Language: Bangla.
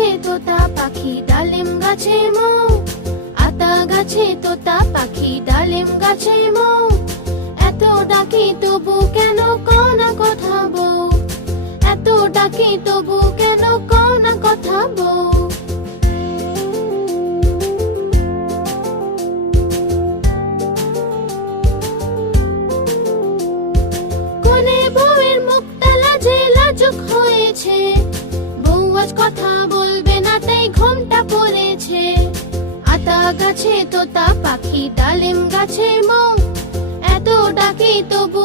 গাছে তোতা পাখি ডালিম গাছে মৌ, আতা গাছে তোতা পাখি ডালিম গাছে মৌ, এত ডাকি তবু কেন কও না কথা বউ, এত ডাকি তবু কেন কও না কথা বউ। কোনে বউয়ের মুখটা লাজে লাজুক হয়েছে, বউ আজ কথা বলবে না তাই ঘোমটা পড়েছে। আতা গাছে তোতা পাখি ডালিম গাছে মৌ, এত ডাকি তবু